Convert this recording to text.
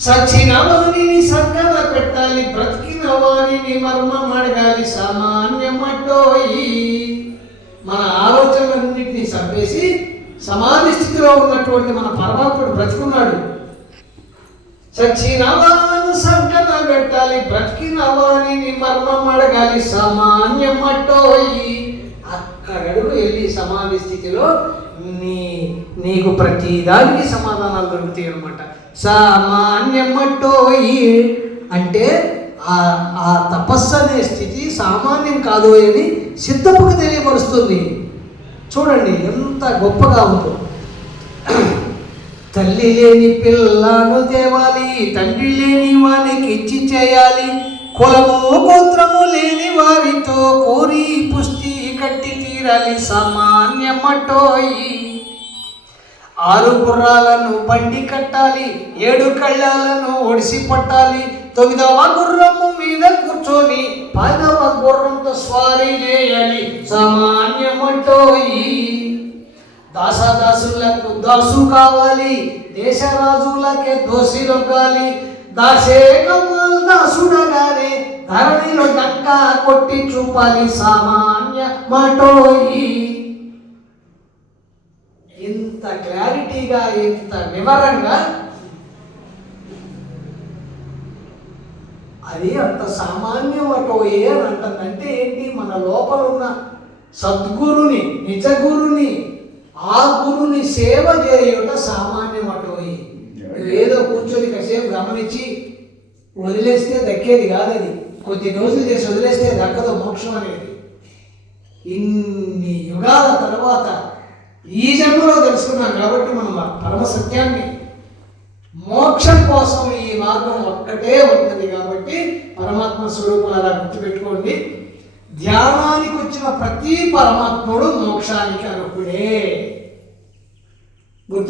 సచిన వాణిని పెట్టాలి బ్రతికిన వాణిని మర్మం అడగాలి సామాన్యమటోయి. మన ఆలోచనలన్నింటినీ చంపేసి సమాధి స్థితిలో ఉన్నటువంటి మన పరమాత్ముడు బ్రతుకున్నాడు. సచ్చినవాను సంకన పెట్టాలి బ్రతికిన వాణిని మర్మం అడగాలి సామాన్యమటోయి. అక్కడ అడుగు వెళ్ళి సమాధి స్థితిలో నీ నీకు ప్రతి దానికి సమాధానాలు దొరుకుతాయి అనమాట సామాన్యమటోయి అంటే ఆ ఆ తపస్సు అనే స్థితి సామాన్యం కాదు అని సిద్ధపుకు తెలియపరుస్తుంది. చూడండి ఎంత గొప్పగా ఉందో. తల్లి లేని పిల్లను తేవాలి తండ్రి లేని వానికి ఇచ్చి చేయాలి కులము గోత్రము లేని వారితో కోరి పుష్టి కట్టి తీరాలి సామాన్యమటోయి. ఆరు గుర్రాలను బండి కట్టాలి ఏడు కళ్ళాలను ఒడిసి పట్టాలి తొమ్మిదవ గుర్రము మీద కూర్చొని పదవ గుర్రంతో స్వారీ చేయాలి సామాన్యమటోయి. దాసదాసులకు దాసు కావాలి దేశరాజులకే దోషి లొక్కాలి దాసే దాసుడగానే ధరణిలో డక్క కొట్టి చూపాలి సామాన్య మటోయి. ఇంత క్లారిటీగా ఇంత వివరంగా అది అంత సామాన్యమటోయే అని అంటుందంటే ఏంటి? మన లోపల ఉన్న సద్గురుని నిజ గురుని ఆ గురుని సేవ చేయుట సామాన్యమటోయి ఏదో కూర్చొని కాసేపు గమనించి వదిలేస్తే దక్కేది కాదది. కొద్ది రోజులు చేసి వదిలేస్తే దక్కదు మోక్షం అనేది. ఇన్ని యుగాల తర్వాత ఈ జన్మలో తెలుసుకున్నాం కాబట్టి మనం ఆ పరమ సత్యాన్ని. మోక్షం కోసం ఈ మార్గం ఒక్కటే ఉంటుంది కాబట్టి పరమాత్మ స్వరూపం అలా గుర్తుపెట్టుకోండి. ధ్యానానికి వచ్చిన ప్రతి పరమాత్ముడు మోక్ష